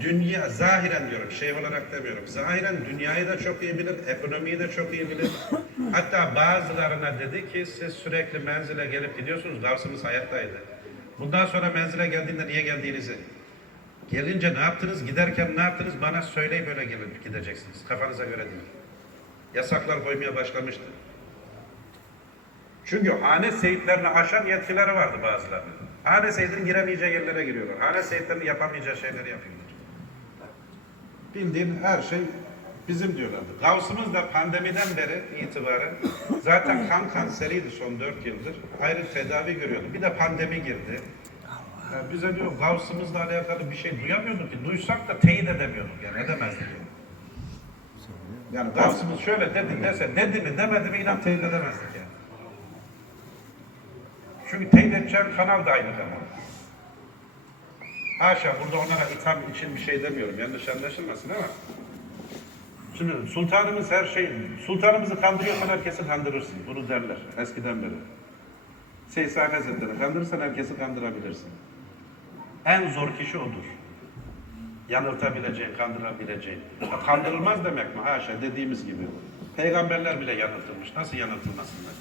dünya, zahiren diyorum, şey olarak demiyorum. Zahiren dünyayı da çok iyi bilir, ekonomiyi de çok iyi bilir. Hatta bazılarına dedi ki siz sürekli menzile gelip gidiyorsunuz, Gavsımız hayattaydı. Bundan sonra menzile geldiğinde niye geldiğinizi, gelince ne yaptınız, giderken ne yaptınız bana söyleyip öyle gelip gideceksiniz. Kafanıza göre değil. Yasaklar koymaya başlamıştı. Çünkü hane seyitlerini aşan yetkileri vardı bazılarının. Hane seyitlerin giremeyeceği yerlere giriyorlar. Hane seyitlerinin yapamayacağı şeyleri yapıyorlar. Bildiğin her şey bizim diyorlardı. Gavsımız da pandemiden beri itibaren zaten kan kanseriydi son dört yıldır. Ayrı tedavi görüyordu. Bir de pandemi girdi. Yani bize diyor Gavsımızla alakalı bir şey duyamıyorduk ki. Duysak da teyit edemiyorduk yani edemezdik. Yani. Gavsımız şöyle dedi dese dedi mi demedi mi inan teyit edemezdik yani. Çünkü teyit edeceğim kanal da aynı kanal. Haşa burada onlara itham için bir şey demiyorum. Yanlış anlaşılmasın ama. Şimdi sultanımız her şey, sultanımızı kandırıyorsan herkesi kandırırsın. Bunu derler eskiden beri. Seysan Hazretleri kandırırsan herkesi kandırabilirsin. En zor kişi odur. Yanıltabileceğin, kandırabileceğin. Kandırılmaz demek mi? Haşa dediğimiz gibi. Peygamberler bile yanıltılmış. Nasıl yanıltılmasınlar?